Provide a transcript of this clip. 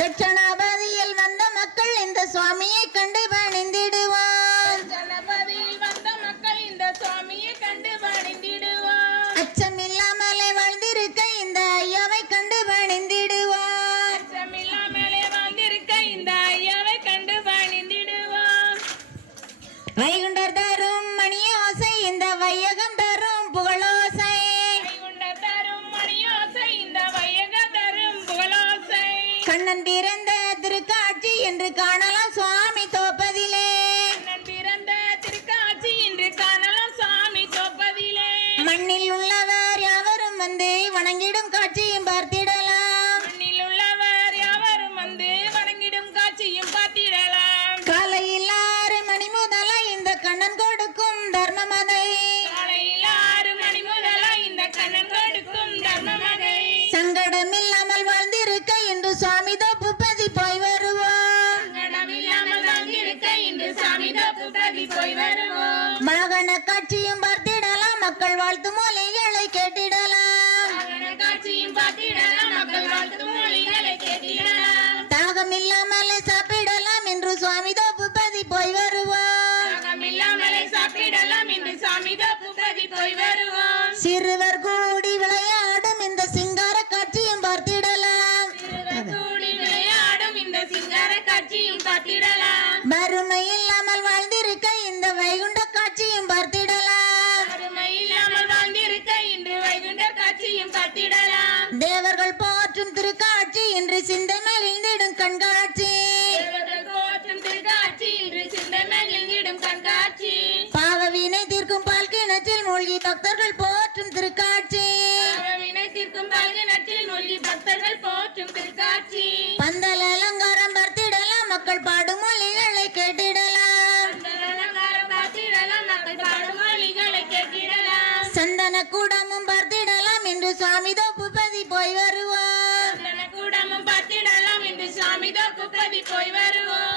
தட்சணாபதியில் வந்த மக்கள் இந்த சுவாமியை கண்டு பணிந்திடுவார். தட்சணாபதியில் வந்த மக்கள் இந்த சுவாமியை கண்டு பணிந்திடுவார். அச்சமில்லாமலே வாழ்ந்திருக்க இந்த ஐயாவை கண்டு பணிந்திடுவார். அச்சமில்லாமலே வாழ்ந்திருக்க இந்த ஐயாவை கண்டு பணிந்திடுவார். வைகுண்டர் தரும் மணியோசை இந்த வையகம் தரும் புகழோசை. வைகுண்டர் தரும் மணியோசை இந்த வையகம் தரும் புகழோசை. கண்ணன் பிறந்த திருக்காட்சி என்று காணலாம் சுவாமி தோப்பதிலே. கண்ணன் பிறந்த திருக்காட்சி என்று காணலாம் சுவாமி தோப்பதிலே. மண்ணில் உள்ளவர் யாவரும் வந்து வணங்கிடும் காட்சியும் பார்த்திடலாம். மண்ணில் உள்ளவர் யாவரும் வந்து வணங்கிடும் காட்சியும் பார்த்திடலாம். காலையில் 6 மணி முதல இந்த கண்ணன் கொடுக்கும் தர்மமதை. காலையில் 6 மணி முதல இந்த கண்ணன் கொடுக்கும் தர்மமதை. சங்கடம் இல்லாமல் வாழ்ந்திருக்க இன்று சுவாமி தோப்புப்பதி போய் வருவோம். சங்கடம் இல்லாமல் வாழ்ந்திருக்க இன்று சாமி தோப்புப்பதி போய் வருவோம். வாகன காட்சியும் பார்த்திடலாம் மக்கள் வாழ்த்து மொழிகளை கேட்டிடலாம். வாகன காட்சியும் பார்த்திடலாம் மக்கள் வாழ்த்து மொழிகளை கேட்டிடலாம். தாகம் இல்லாமலே சாப்பிடலாம் என்று சுவாமி தோப்புப்பதி போய் வருவோம். தாகமில்லாமலே சாப்பிடலாம் என்று சாமி தோப்புப்பதி போய் வருவோம். சிறுவர் கூடி விளையாடும் இந்த சிங்கார காட்சியும் பார்த்திடலாம். சிறுவர் கூடி விளையாடும் இந்த சிங்கார காட்சியும் பார்த்திடலாம். வறுமை இல்லாமல் வாழ்ந்திருக்க இந்த வைகுண்ட காட்சியும் பார்த்திடலாம். அருமை இல்லாமல் வாழ்ந்திருக்க இன்று வைகுண்ட காட்சியும் பார்த்திடலாம். தேவர்கள் போற்றும் திருக்காட்சி இன்று சிந்தை மகிழ்ந்திடும் கண்காட்சி. தேவர்கள் போற்றும் திருக்காட்சி இன்று சிந்தை மகிழ்ந்திடும் கண்காட்சி. பாவவினை தீர்க்கும் பால் கிணற்றில் மூழ்கி பக்தர்கள் போற்றும் திருக்காட்சி. பாவவினை தீர்க்கும் பால்கிணற்றில் மூழ்கி பக்தர்கள் போற்றும் திருக்காட்சி. பந்தல் அலங்காரம் பார்த்திடலாம் மக்கள் பாடும் மொழிகளை கேட்டிடலாம். அலங்காரம் பார்த்திடலாம் மக்கள் பாடும் மொழிகளை கேட்டிடலாம். சந்தன கூடமும் பார்த்திடலாம் என்று சுவாமி தோப்புப்பதி போய் வருவோம். கூடமும் பார்த்திடலாம் என்று சாமி தோப்புப்பதி போய் வருவோம்.